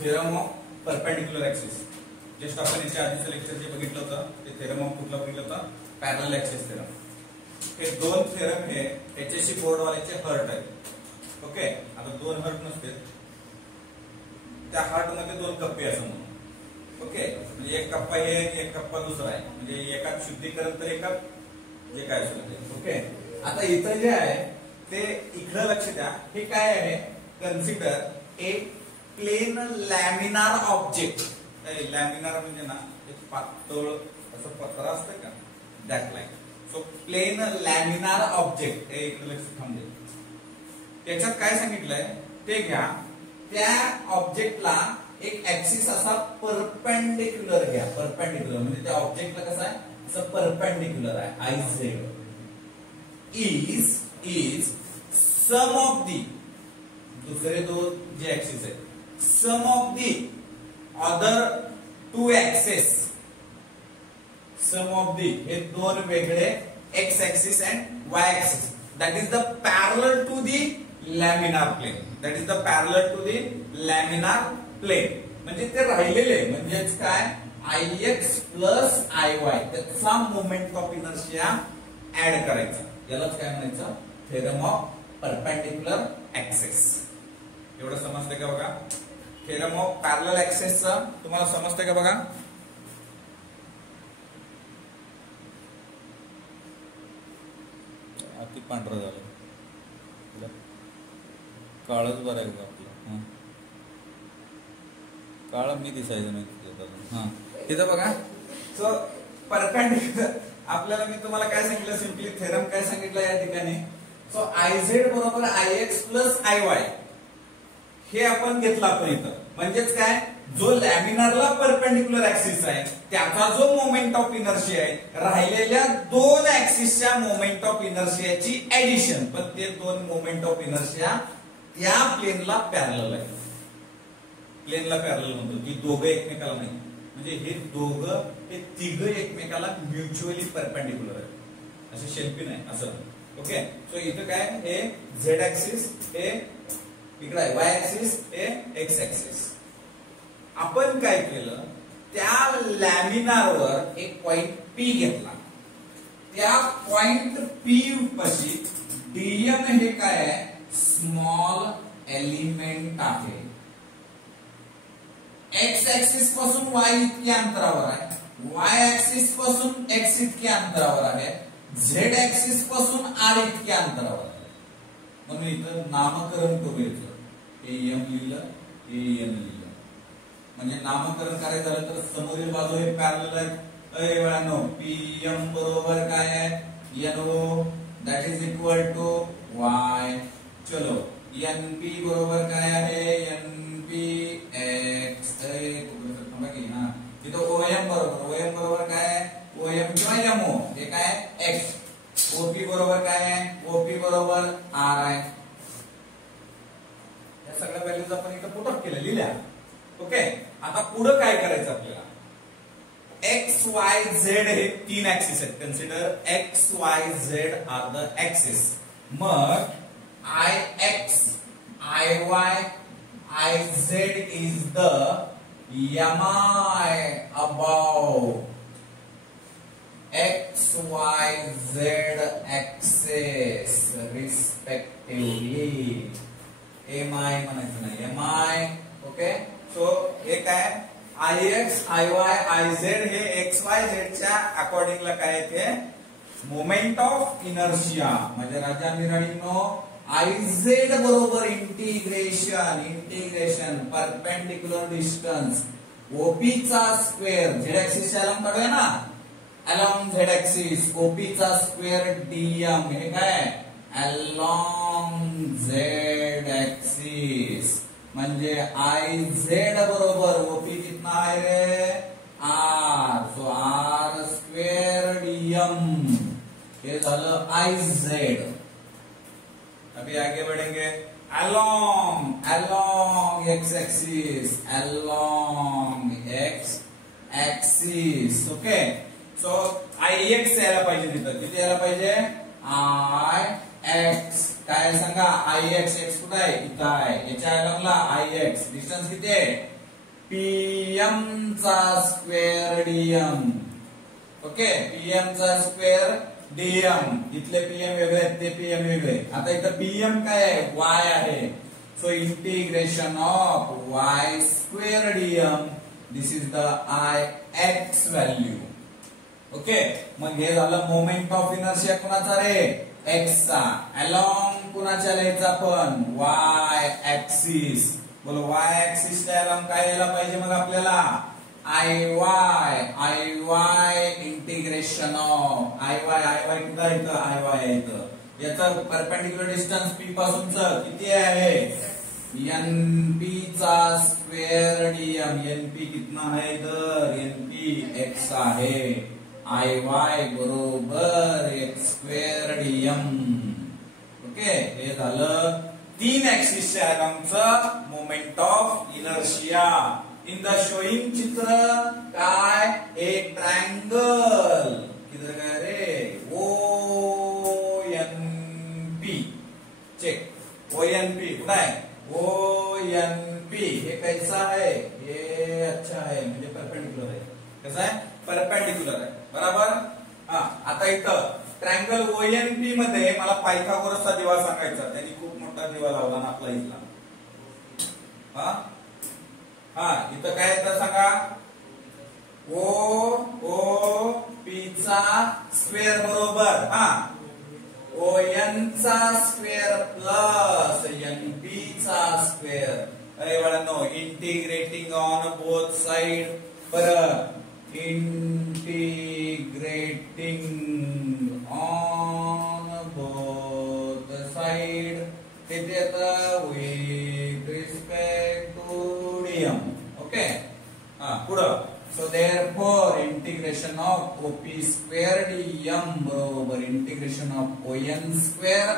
Theorem of perpendicular axis. Just आपण याच्या आधीचं लेक्चर जे बघितलं होतं ते थेरम ऑफ कुठलं बघितलं होतं, पॅरलल ऍक्सिस थेरम. हे दोन थेरम हे याच्याशी बोर्डवाल्याचे हर्ट आहेत. ओके, आता दोन हर्ट नसते, त्या हर्ट मध्ये दोन कप्पे असं म्हणून. ओके, म्हणजे एक कप्पा हे एक कप्पा दुसरा आहे, म्हणजे एकात शुद्धीकरण तर एकात जे काय असेल ते. ओके, आता इथं जे आहे ते इकडं लक्ष द्या. हे काय आहे, consider a plane laminar object. Laminar म्हणजे ना एक पातळ असं पत्रा असतं का, that line. So plane laminar object, हे इकडे लक्ष थांबले. त्याच्यात काय सांगितलंय ते घ्या. त्या ऑब्जेक्टला एक ऍक्सिस असा परपेंडिक्युलर घ्या. परपेंडिक्युलर म्हणजे त्या ऑब्जेक्टला कसं आहे, असं परपेंडिक्युलर आहे. आयझेड इज सम ऑफ दी, दुसरे दोन जे ऍक्सिस आहेत, some of the other two axes. Some of the हे दोन वेगळे x axis and y axis. That is the parallel to the laminar plane. That is the parallel to the laminar plane. म्हणजे ते राहिलेले म्हणजेच काय, Ix plus Iy त्याचा moment of inertia add करायचा. यालाच काय म्हणायचं, थेरम ऑफ परपेंडिक्युलर ऍक्सिस. एवढं समजतंय का बघा. थेरम ऑफ पॅरलल ऍक्सिसचं तुम्हाला समजतंय का बघा. अति पांढरं झालं, काळच बरं आहे का आपलं. काळ मी दिसायचं नाही तिथं बघा. सो परपेंडिक्युलर आपल्याला मी तुम्हाला काय सांगितलं, सिम्पली थेरम काय सांगितलं या ठिकाणी. सो Iz बरोबर Ix प्लस Iy हे आपण घेतलं आपण इथं. म्हणजेच काय, जो लॅमिनारला परपेंडिक्युलर ऍक्सिस आहे त्याचा जो मोमेंट ऑफ इनर्शिया आहे, राहिलेल्या दोन ऍक्सिसच्या मोमेंट ऑफ इनर्शियाची ऍडिशन. पण ते दोन मोमेंट ऑफ इनर्शिया त्या प्लेनला पॅरलल आहे. प्लेनला पॅरलल म्हणतो की दोघं एकमेकाला नाही, म्हणजे हे दोघं हे तिघ एकमेकाला म्युच्युअली परपेंडिक्युलर आहे. असे शेल्पी नाही असं. ओके, सो इथं काय, हे झेड ऍक्सिस हे इकडे आहे, वाय ऍक्सिस हे एक्स ऍक्सिस. आपण काय केलं, त्या लॅमिनारवर एक पॉइंट पी घेतला. त्या पॉइंट पी पाशी डीएम हे काय आहे, स्मॉल एलिमेंट आहे. एक्स ऍक्सिस पासून वाय इतक्या अंतरावर आहे, वाय ऍक्सिस पासून एक्स इतक्या अंतरावर आहे, झेड ऍक्सिस पासून आर इतक्या अंतरावर आहे. म्हणून इथं नामकरण करूयाचं. एम लिहिलं, एन लिहिलं. म्हणजे नामकरण करायचं झालं तर समोरील बाजू हे पॅरलल आहेत. अरे वेळानो, पीएम बरोबर काय आहे, NO that is equal to Y. चलो, एनपी बरोबर काय आहे, एनपी एक्स. तिथं ओएम बरोबर काय आहे, ओएम किंवा एमओ हे काय एक्स. ओपी बरोबर काय आहे, ओपी बरोबर आर आहे. या सगळ्या व्हॅल्यूज आपण इथं पुटअप केल्या, लिहिल्या. ओके, आता पुढे काय करायचं आपल्याला, एक्स वाय झेड हे तीन ऍक्सिस आहेत. Consider x Y z are the axis. मग I x I y I z is the mi about x y z axis respectively. mi म्हणायचं नाही, mi. ओके, सो हे काय, Ix Iy Iz हे X Y Z च्या अकॉर्डिंगला काय ते मोमेंट ऑफ इनर्शिया. म्हणजे राजा निराणींनो, Iz बरोबर इंटिग्रेशन परपेंडिक्युलर डिस्टन्स ओपी चा स्क्वेअर, झेड ऍक्सिस च्या अलॉंग काढूया ना, अलॉंग झेड ऍक्सिस ओपी चा स्क्वेअर डीएम हे काय, अलॉंग झेड ऍक्सिस. म्हणजे Iz बरोबर ओपी कितना आहे रे, R. So R square DM हे झालं Iz. अभी आगे बढ़ेंगे, along x axis, along x axis. Okay, so Ix यायला पाहिजे तिथं. किती यायला पाहिजे, Ix. काय सांगा, Ix x कुठे आहे, इथं आहे. याच्या अलॉंगला Ix डिस्टन्स किती आहे, PM चा स्क्वेअर DM. ओके, PM चा स्क्वेअर DM. इथले PM वेगळे आहेत, ते PM वेगळे. आता इथं PM काय आहे? Y आहे. So integration of y square DM. This is the Ix value. Okay, मग हे झालं मोमेंट ऑफ इनर्शिया कुणाचा रे? X चा. अलॉंग कुणाच्या लिहायचा पण? Y axis. बोलो y ऍक्सिस च्या अलॉंग काय यायला पाहिजे मग आपल्याला? IY इंटिग्रेशन ऑफ IY कुठं येतं? IY येतं. याचा परपेंडिक्युलर डिस्टन्स P पासूनच किती आहे? NP चा स्क्वेअर DM. NP कितना है इधर? NP X आहे. IY बरोबर X स्क्वेअर DM. ओके, हे झालं 3 ऍक्सिसच्या अलॉंगचं moment of inertia. In the showing चित्र काय? एक ट्रायंगल. किधर काय रे? ONP. चेक. ONP कुठं आहे? ONP हे कैसा है? हे अच्छा है, म्हणजे परपेंडिक्युलर आहे. कसं आहे? परपेंडिक्युलर आहे. बरोबर. हा, आता इथं ट्रायंगल ONP मध्ये मला पायथागोरसचा दिवा सांगायचा. त्यांनी खूप मोठा दिवा लावला ना आपला इथला. हा, इथं काय येतं सांगा? OP चा स्क्वेअर बरोबर ON चा स्क्वेअर प्लस NP चा स्क्वेअर. अरे बाळांनो, इंटिग्रेटिंग ऑन बोथ साइड. परत इंटिग्रेटिंग ऑन बोथ साइड किती येतं? With respect to DM. Okay, पुढं. So therefore integration of OP square DM बरोबर integration of ON square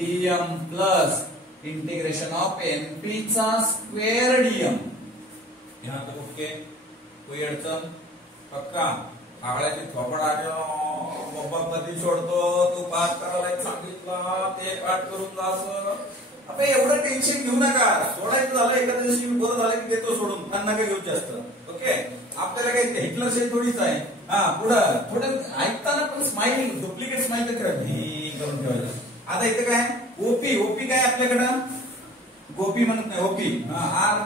DM plus integration of NP चा square DM. यहाँ तक okay, कोई अडचण? पक्का? आगळ्याची थोपड बाबा कधी सोडतो? तू पाठ करायला सांगितला, ते पाठ करून जास. आता एवढं टेन्शन घेऊ नका. सोडायचं झालं एखाद्या दिवशी बरं झालं की देतो सोडून. त्यांना काय घेऊ जास्त. ओके, आपल्याला काही हिटलर शेल थोडीच आहे. पुढं थोडं ऐकताना पण स्माइल, डुप्लिकेट स्माइल करून ठेवायचं. आता इथे काय? ओपी काय आपल्याकडं? गोपी म्हणत नाही, OP. Or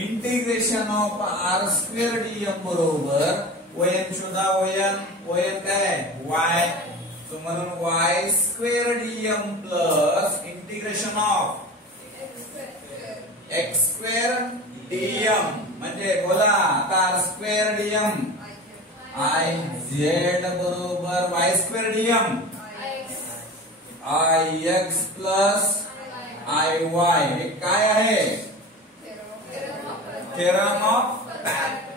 integration of R square DM बरोबर ON शोधा. ON काय? Y. सो म्हणून Y square DM plus integration of X square DM. म्हणजे बोला आता R स्क्वेअर DM IZ बरोबर Y square DM IX plus IY. हे काय आहे? थेरम ऑफ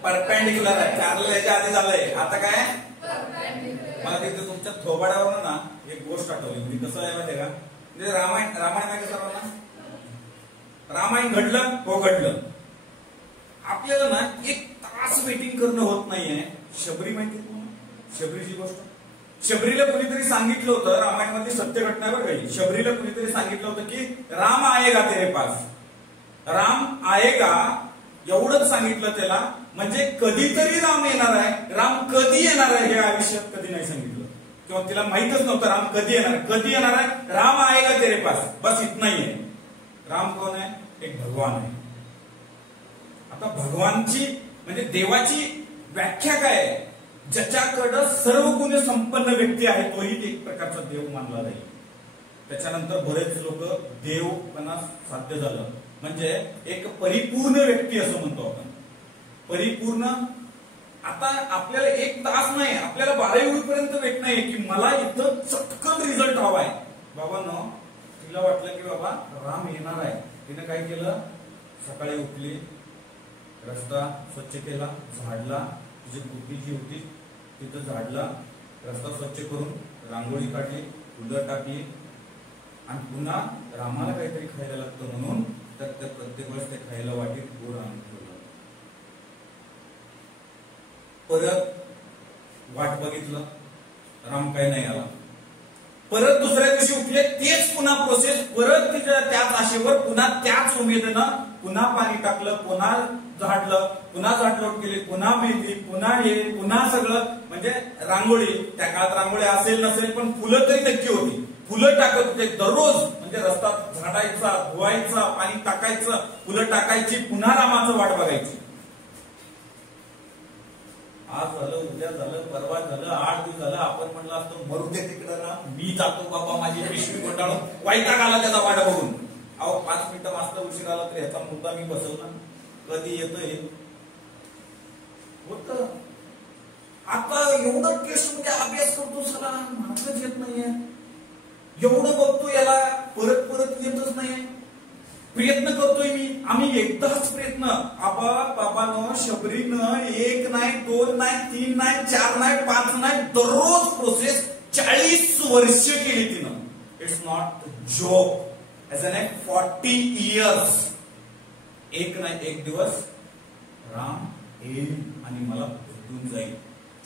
परपेंडिक्युलर आहे. याच्या आधी झालंय. आता काय? मला तिथे तुमच्या थोबाड्यावर ना एक गोष्ट आठवली. म्हणजे कसं आहे माहितीये का? म्हणजे रामायण माहिती सर्वांना? रामायण घडलं, हो घडलं. आपल्याला ना 1 तास वेटिंग करणं होत नाहीये. शबरी माहिती तुम्हाला? शबरीची गोष्ट. शबरीला कुणीतरी सांगितलं होतं, रामायणामध्ये सत्य घटना बरं काही. शबरीला कुणीतरी सांगितलं होतं की राम आएगा तेरे पास. राम आएगा एवढंच सांगितलं त्याला. म्हणजे कधीतरी राम येणार आहे. राम कधी येणार आहे हे आयुष्यात कधी नाही सांगितलं, किंवा तिला माहितच नव्हतं राम कधी येणार. कधी येणार आहे? राम आएगा तेरे पास. बस इतना ही आहे. राम कोण आहे? एक भगवान आहे. आता भगवानची म्हणजे देवाची व्याख्या काय आहे? ज्याच्याकडं सर्व गुण संपन्न व्यक्ती आहे तोही एक प्रकारचा देव मानला जाईल. त्याच्यानंतर बरेच लोक देवपणा साध्य झालं. म्हणजे एक परिपूर्ण व्यक्ती असं म्हणतो आपण. परिपूर्ण. आता आपल्याला 1 तास नाही, आपल्याला 12 होईपर्यंत वेट नाही की मला इथं चटकन रिझल्ट हवाय. बाबांनो, तिला वाटलं की बाबा राम येणार आहे. तिने काय केलं? सकाळी उठली, रस्ता स्वच्छ केला, झाडला, तुझी कुटी जी होती तिथं झाडला, रस्ता स्वच्छ करून रांगोळी काढली, फुलं टाकली, आणि पुन्हा रामाला काहीतरी खायला लागतं म्हणून तर त्या प्रत्येक वेळेस ते खायला वाटीत गोड आणून ठेवलं. परत वाट बघितलं, राम काही नाही आला. परत दुसऱ्या दिवशी उठले, तेच पुन्हा प्रोसेस, परत तिच्या त्याच आशेवर पुन्हा त्याच उमेदनं पुन्हा पाणी टाकलं, पुन्हा झाडलं, पुन्हा झाडलोट केली, पुन्हा मेहंदी, पुन्हा हे, पुन्हा सगळं. म्हणजे रांगोळी, त्या काळात रांगोळी असेल नसेल पण फुलं तरी नक्की होती. फुलं टाकत होते दररोज, म्हणजे रस्ता झाडायचा, धुवायचा, पाणी टाकायचं, फुलं टाकायची, पुन्हा रामाचं वाट बघायची. आज झालं, उद्या झालं, परवा झालं, 8 दिवस झालं, आपण म्हणलं असतो मरू दे तिकडं ना, मी जातो बाबा, माझी पिशवी कंटाळून, वैताग आला त्याचा वाट बघून. अहो 5 मिनिटं वाजता उशीर आला तर याचा मुद्दा मी बसवला, कधी येतोय होत. आता एवढं टेस्ट मध्ये अभ्यास करतो सगळा, मात्रच येत नाहीये. एवढं बघतो याला, परत परत येतच नाही. प्रयत्न करतोय मी, आम्ही एकदाच प्रयत्न, बाबानो शबरीनं 1 नाही, 2 नाही, 3 नाही, 4 नाही, 5 नाही, दररोज प्रोसेस 40 वर्ष केली तिनं. It's not joke. As an 40 years. एक नाही एक दिवस राम येईल आणि मला भेटून जाईल.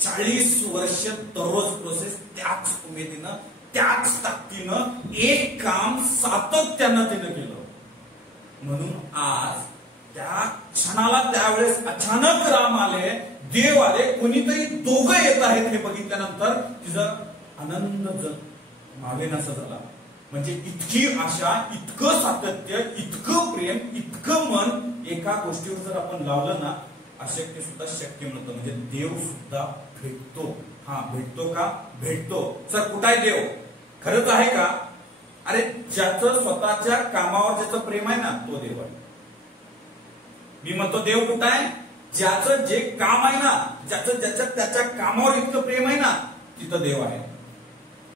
40 वर्ष दररोज प्रोसेस, त्याच उमेदीनं, त्याच ताकदीनं एक काम सातत्यानं तिनं केलं. म्हणून आज त्या क्षणाला, त्यावेळेस अचानक राम आले, देव आले, कोणीतरी दोघं येत आहेत हे बघितल्यानंतर तिचा आनंद मावेनासा झाला. म्हणजे इतकी आशा, इतकं सातत्य, इतकं प्रेम, इतकं मन एका गोष्टीवर जर आपण लावलं ना, अशक्य सुद्धा शक्य नव्हतं. म्हणजे देव सुद्धा भेटतो. हा, भेटतो का? भेटतो. सर कुठं आहे देव? खरंच आहे का? अरे ज्याचं स्वतःच्या कामावर ज्याचं प्रेम आहे ना, तो देव आहे. मी म्हणतो देव कुठं आहे? ज्याचं जे काम आहे ना, ज्याच्या कामावर इतकं प्रेम आहे ना, तिथं देव आहे.